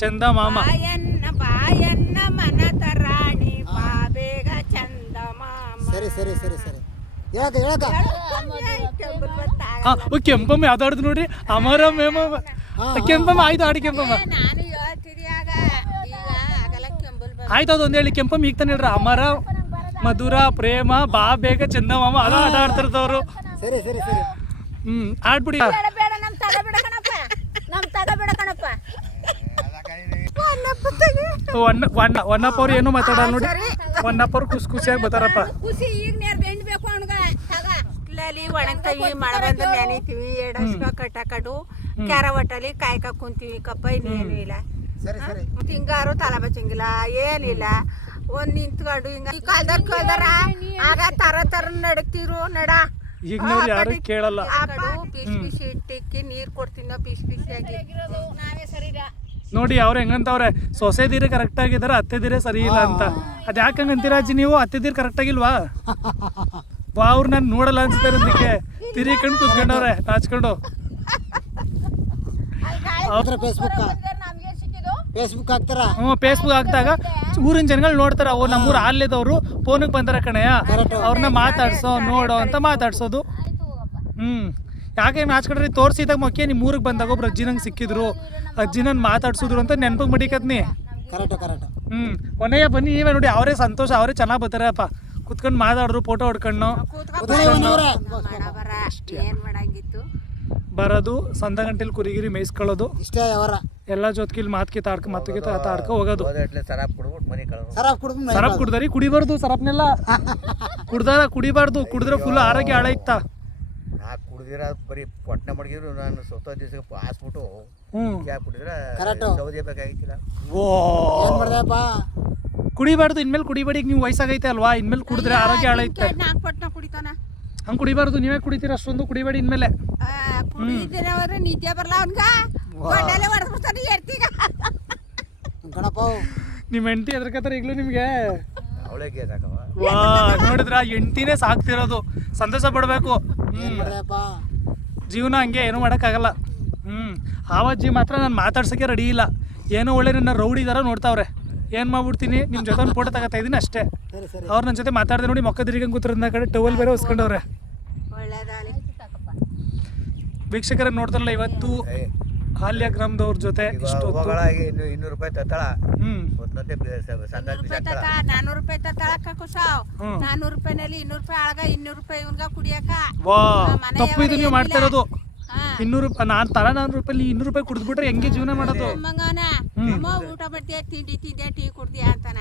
ಚಂದ ಮಾಮ. ಬಾಯನ್ನ ಮನದ ರಾಣಿ ಬಾ ಬೇಗ ಚಂದ ಮಾಮ. ಸರಿ ಸರಿ ಸರಿ ಸರಿ ಹೇಳಕ ಹೇಳಕ. ಕೆಂಪಮ್ಮ ಯಾವ್ದಾಡ್ದು ನೋಡ್ರಿ, ಅಮರ ಮೇಮ ಕೆಂಪಮ್ಮ. ಆಯ್ತು ಆಡಿ ಕೆಂಪಮ್ಮ. ನಾನು ಹೇಳ್ತಿದ್ಯಾಗ ಈಗ ಆಗಲ್ಲ ಕೆಂಬಲ್ ಆಯ್ತು ಅದು ಒಂದ್ ಹೇಳಿ ಕೆಂಪಮ್ಮ. ಈಗ ತಾನೆ ಹೇಳ್ರಿ ಅಮರ ಮಧುರ ಪ್ರೇಮ ಬಾ ಬೇಗ ಚಂದ ಮಾಮ, ಅದ ಆಟ ಆಡ್ತಿರ್ತವ್ರು. ಸರಿ ಸರಿ ಸರಿ ಆಡ್ಬಿಡಿ. ಬೇಡ ನಮ್ ತಗಬಿಡ ಕಣಪ್ಪ, ನಮ್ ತಗಬಿಡ ಕಣಪ್ಪ. ಒನ್ನಪ್ಪ ಅವ್ರು ಏನು ಮಾತಾಡಲ್ಲ ನೋಡಿ. ಒನ್ನಪ್ಪ ಅವ್ರು ಖುಷಿ ಖುಷಿಯಾಗಿ ಬರ್ತಾರಪ್ಪ. ಖುಷಿ ಈಗ ನೇರ್ಗಂಡ್ ಬೇಕು ಅವನ್ಗ. ತಗ ಒಣಗ್ತೀವಿ, ಮಳೆ ಬಂದು ನೆನಿತೀವಿ, ಎಡಸ್ಕ ಕಟ್ಟಕಡು ಕ್ಯಾರ ಒಟ್ಟಲ್ಲಿ ಕಾಯ್ಕ ಕುಂತೀವಿ ಕಪ್ಪ. ಇನ್ನೇನು ಇಲ್ಲ. ಸರಿ ಸರಿ ಹಿಂಗಾರು ತಲೆ ಬಚ್ಚಂಗಿಲ್ಲ, ಏನಿಲ್ಲ. ಒಂದ್ ನಿಂತ್ಕೊಂಡು ಹಿಂಗ ಕಾಲ್ದಾರ ಕೇಳ್ದಾರ ಆಗ ತರ ತರ ನಡಕ್ತಿರು ನಡ. ಈಗ ನೋಡಿ ಯಾರು ಕೇಳಲ್ಲ. ಬಿಸಿ ಬಿಸಿ ಇಟ್ಟಿಕ್ಕಿ ನೀರ್ ಕೊಡ್ತೀನಿ ಬಿಸಿ ಬಿಸಿಯಾಗಿ. ನಾವೇ ಸರಿ ನೋಡಿ ಅವ್ರು ಹೆಂಗಂತವ್ರೆ, ಸೊಸೆದಿರೇ ಕರೆಕ್ಟ್ ಆಗಿದಾರೆ, ಅತ್ತೆದಿರೇ ಸರಿ ಇಲ್ಲ ಅಂತ. ಅದ್ ಯಾಕೆ ಹಂಗಂತೀರ ಅಜ್ಜಿ ನೀವು? ಅತ್ತೆದಿರ್ ಕರೆಕ್ಟ್ ಆಗಿಲ್ವಾ? ಅವ್ರು ನಾನು ನೋಡಲ್ಲ ಅನ್ಸ್ತಾರೆ, ಅದಕ್ಕೆ ತಿರಿಕೊಂಡು ಕುತ್ಕೊಂಡವ್ರೆ ನಾಚ್ಕೊಂಡು. ಫೇಸ್ಬುಕ್ ಹಾಕ್ತಾರ. ಫೇಸ್ಬುಕ್ ಹಾಕ್ದಾಗ ಊರಿನ ಜನಗಳು ನೋಡ್ತಾರ, ಓ ನಮ್ಮೂರು ಅಲ್ಲೇದವ್ರು ಫೋನಿಗೆ ಬಂದಾರ ಕಣಯ್ಯ, ಅವ್ರನ್ನ ಮಾತಾಡ್ಸೋ ನೋಡೋ ಅಂತ ಮಾತಾಡ್ಸೋದು. ಯಾಕೆ ನಾಚ್ಕೊಂಡ್ರಿ? ತೋರಿಸಿದಾಗ ಮೊಕ್ಕೆ ನಿಮ್ಮ ಊರಿಗೆ ಬಂದಾಗ ಒಬ್ರು ಅಜ್ಜಿ ನಂಗೆ ಸಿಕ್ಕಿದ್ರು, ಅಜ್ಜಿ ನನ್ನ ಮಾತಾಡ್ಸಿದ್ರು ಅಂತ ನೆನಪಿಗೆ ಮಡಿಕತ್ನಿ. ಕೊನೆಯ ಬನ್ನಿ ನೀವೇ ನೋಡಿ, ಅವರೇ ಸಂತೋಷ, ಅವರೇ ಚೆನ್ನಾಗಿ ಬರ್ತಾರಪ್ಪ. ಕುತ್ಕೊಂಡು ಮಾತಾಡಿದ್ರು, ಫೋಟೋ ಹೊಡ್ಕೊಂಡು ಬರೋದು, ಸಂದ ಗಂಟೆಲಿ ಕುರಿಗಿರಿ ಮೇಯಿಸ್ಕೊಳ್ಳೋದು, ಎಲ್ಲ ಜೊತೆಗಿಲ್ ಮಾತಾಡ್ಕೊ ಹೋಗೋದು. ಸರಪ್ ಕುಡ್ದಾರಿ ಕುಡಿಬಾರ್ದು, ಸರಪ್ನೆಲ್ಲ ಕುಡಿಬಾರ್ದು. ಕುಡಿದ್ರೆ ಫುಲ್ ಆರೋಗ್ಯ ಹಾಳಾಯ್ತಾ. ಕುಡಿದಿರ ಬರೀ ಪಟ್ನೆ ಮಡಗಿದ್ರು ನಾನು ಸ್ವತಃ ದಿವಸಕ್ಕೆ ಹಾಸ್ಬಿಟ್ಟು ಸೌದೆ ಬೇಕಾಗಿತ್ತಿಲ್ಲ. ಕುಡಿಬಾರ್ದು ಇನ್ಮೇಲೆ, ಕುಡಿಬೇಡಿ. ನೀವು ವಯಸ್ಸಾಗೈತೆ ಅಲ್ವಾ, ಇನ್ಮೇಲೆ ಕುಡಿದ್ರೆ ಆರೋಗ್ಯ ಹಾಳೈತೆ. ಹಂಗೆ ಕುಡಿಬಾರ್ದು. ನೀವೇ ಕುಡಿತೀರ ಅಷ್ಟೊಂದು, ಕುಡಿಬೇಡಿ ಇನ್ಮೇಲೆ. ನಿದ್ದೆ ಬರಲ್ಲ ಅವನ್ಗ. ನಿಮ್ಮ ಹೆಂಡತಿ ಎದ್ರಕತ್ತಾರ ಈಗಲೂ ನಿಮ್ಗೆ? ಅವಳಿಗೆ ವಾ ನೋಡಿದ್ರ, ಹೆಂಡತಿನೇ ಸಾಕ್ತಿರೋದು. ಸಂತೋಷ ಪಡ್ಬೇಕು. ಜೀವನ ಹಂಗೆ, ಏನೂ ಮಾಡೋಕ್ಕಾಗಲ್ಲ. ಆವಜ್ಜಿ ಮಾತ್ರ ನಾನು ಮಾತಾಡ್ಸೋಕ್ಕೆ ರೆಡಿ ಇಲ್ಲ. ಏನೋ ಒಳ್ಳೆ ನನ್ನ ರೌಡಿ ಥರ ನೋಡ್ತಾವ್ರೆ. ಏನು ಮಾಡ್ಬಿಡ್ತೀನಿ, ನಿಮ್ಮ ಜೊತೆ ಒಂದು ಫೋಟೋ ತಗೋತಾ ಇದ್ದೀನಿ ಅಷ್ಟೇ. ಅವ್ರು ನನ್ನ ಜೊತೆ ಮಾತಾಡ್ದೆ ನೋಡಿ, ಮೊಕ್ಕ ತಿರ್ಗಂಗೆ ಕೂತಿರೋದನ್ನ ಕಡೆ ಟವಲ್ ಬೇರೆ ಹೊಸ್ಕೊಂಡವ್ರೆ. ವೀಕ್ಷಕರೇ ನೋಡ್ತಾರಲ್ಲ, ಇವತ್ತು ಹಾಲ್ಯ ಗ್ರಾಮದವ್ರ ಜೊತೆ ಇಷ್ಟು 200 ರೂಪಾಯಿ ತತ್ತಾಳ. 400 ರೂಪಾಯಿ ತತ್ತಾಳಕ್ಕ ಕುಸಾವ್. 400 ರೂಪಾಯಿನಲ್ಲಿ 200 ರೂಪಾಯಿ ಅಳಗ, 200 ರೂಪಾಯಿ ಇವನ್ಗ ಕುಡಿಯಕ. ವಾ ತಪ್ಪು ಇದು ನೀವು ಮಾಡ್ತಾ ಇರೋದು. 200 ರೂಪಾಯಿ ನಾನು ತರ 400 ರೂಪಾಯಿ 200 ರೂಪಾಯಿ ಕುಡಿದ್ಬಿಟ್ರೆ ಹೆಂಗೆ ಜೀವನ ಮಾಡೋದು? ಊಟ ಮಾಡ್ತೀಯ, ತಿಂಡಿ ತಿಂದೆ, ಟೀ ಕುಡ್ತೀಯ ಅಂತಾನ.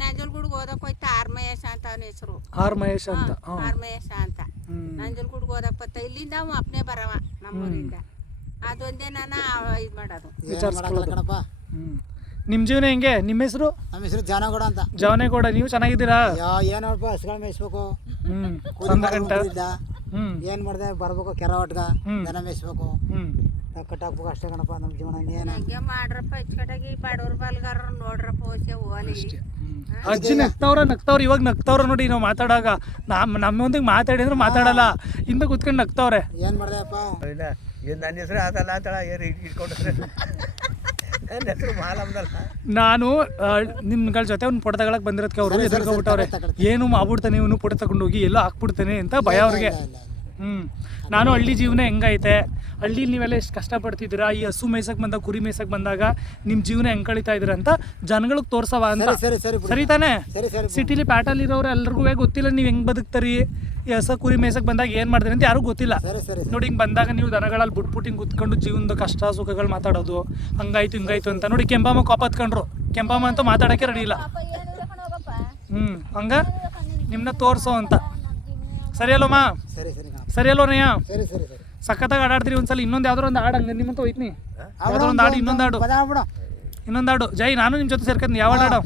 ನಂಜನಗೂಡ್ಗೆ ಓದಕ್ ಹೋಯ್ತಾ, ಆರ್ ಮಹೇಶ ಅಂತ ಅವನ ಹೆಸರು. ಆರ್ ಮಹೇಶ ಅಂತ. ಆರ್ ಮಹೇಶ ಅಂತ ನಂಜನಗೂಡ್ಗೆ ಓದಕ್ ಬತ್ತ. ಇಲ್ಲಿಂದ ಅವ ಅಪ್ನೆ ಬರವ ನಮ್ಮೂರಿಂದ. ಅದೊಂದೇ ನಾನು ಇದು ಮಾಡೋದು, ವಿಚಾರಿಸ್ಕೊಳ್ಳೋದು. ನಿಮ್ಮ ಜೀವನ ಹೆಂಗೆ? ನಿಮ್ಮ ಹೆಸರು? ನಮ್ಮ ಹೆಸರು ಜಾನಗೌಡ ಅಂತ. ಜಾವನೇಗೌಡ. ನೀವು ಚೆನ್ನಾಗಿದ್ದೀರಾ? ಏನಪ್ಪ, ಹಸುಗಳು ಮೇಯಿಸ್ಬೇಕು, ಏನ್ ಮಾಡ್ದೆ ಬರ್ಬೇಕು, ಕೆರ ಒಟ್ಗ ದನ ಮೇಯಿಸ್ಬೇಕು, ಕಟ್ಟಾಕ್ಬೇಕು, ಅಷ್ಟೇ ಕಣಪ್ಪ ನಮ್ಮ ಜೀವನ. ಹಂಗೆ ಮಾಡ್ರಪ್ಪ, ಇಚ್ಕಟಾಗಿ ಬಡವ್ರ ಬಾಲ್ಗಾರ ನೋಡ್ರಪ್ಪ, ಓಲಿ. ಅಜ್ಜಿ ನಗ್ತವ್ರ ಇವಾಗ ನಗ್ತವ್ರ ನೋಡಿ. ನಾವು ಮಾತಾಡಾಗ ನಮ್ಮೊಂದಿಗೆ ಮಾತಾಡಿದ್ರೆ ಮಾತಾಡಲ್ಲ, ಹಿಂದೆ ಕುತ್ಕೊಂಡು ನಗ್ತವ್ರೆ. ಏನ್ ಮಾಡ್ದೆಪ್ಪ? ನನ್ನ ಹೆಸರು ಅದಲ್ಲ ಅಂತಳ, ಏನು ಇಟ್ಕೊಂಡ್ರೆ ನನ್ನ ಹೆಸರು ಮಾಲಮ್ದಲ್ಲ. ನಾನು ನಿಮ್ಗಳ ಜೊತೆ ಒಂದು ಫೋಟೋ ತಗೊಳಕ್ ಬಂದಿರೋದಕ್ಕೆ ಅವರು ಎದುರ್ಕೊಂಡ್ಬಿಟ್ಟವ್ರೆ. ಏನು ಮಾಡ್ಬಿಡ್ತಾನೆ ಇವನು, ಫೋಟೋ ತಗೊಂಡು ಹೋಗಿ ಎಲ್ಲೋ ಹಾಕ್ಬಿಡ್ತಾನೆ ಅಂತ ಭಯ ಅವ್ರಿಗೆ. ನಾನು ಹಳ್ಳಿ ಜೀವನ ಹೆಂಗೈತೆ, ಹಳ್ಳಿ ನೀವೆಲ್ಲ ಎಷ್ಟು ಕಷ್ಟಪಡ್ತಿದ್ದೀರಾ, ಈ ಹಸು ಮೇಯ್ಸಕ್ಕೆ ಬಂದಾಗ, ಕುರಿ ಮೇಯ್ಸಕ್ಕೆ ಬಂದಾಗ ನಿಮ್ಮ ಜೀವನ ಹೆಂಗೆ ಕಳೀತಾ ಇದ್ದೀರಾ ಅಂತ ಜನಗಳಿಗೆ ತೋರ್ಸವ ಅಂತ. ಸರಿ ತಾನೇ? ಸಿಟಿಲಿ ಪ್ಯಾಟಲ್ಲಿ ಇರೋರು ಎಲ್ರಿಗೂ ಗೊತ್ತಿಲ್ಲ ನೀವು ಹೆಂಗೆ ಬದುಕ್ತಾರಿ, ಈ ಹಸ ಕುರಿ ಮೇಯ್ಸಕ್ಕೆ ಬಂದಾಗ ಏನು ಮಾಡ್ತೀರಿ ಅಂತ ಯಾರಿಗೂ ಗೊತ್ತಿಲ್ಲ. ನೋಡಿ ಹಿಂಗೆ ಬಂದಾಗ ನೀವು ದನಗಳಲ್ಲಿ ಬಿಟ್ಬಿಟ್ಟು ಹಿಂಗೆ ಕುತ್ಕೊಂಡು ಜೀವನದ ಕಷ್ಟ ಸುಖಗಳು ಮಾತಾಡೋದು, ಹಂಗಾಯ್ತು ಹಿಂಗಾಯ್ತು ಅಂತ. ನೋಡಿ ಕೆಂಪಮ್ಮ ಕೋಪ ಹತ್ಕೊಂಡ್ರು, ಕೆಂಪಮ್ಮ ಅಂತೂ ಮಾತಾಡೋಕ್ಕೆ ರೆಡಿ ಇಲ್ಲ. ಹಂಗ ನಿಮ್ಮನ್ನ ತೋರಿಸೋ ಅಂತ. ಸರಿ ಅಲ್ಲೋಮ್ಮ? ಸರಿ ಅಲ್ವನಯ್ಯ? ಸಖತ್ತಾಗಿ ಆಡಾಡ್ತೀರಿ. ಒಂದ್ಸಲ ಇನ್ನೊಂದು ಯಾವ್ದಾರು ಒಂದು ಹಾಡು, ಹಂಗೆ ನಿಮ್ಮಂತ ಹೋಯ್ತೀನಿ. ಯಾವ್ದಾರು ಒಂದು ಹಾಡು, ಇನ್ನೊಂದು ಹಾಡು. ಜೈ, ನಾನು ನಿಮ್ಮ ಜೊತೆ ಸೇರ್ಕೊಂಡು ಯಾವ ಹಾಡು?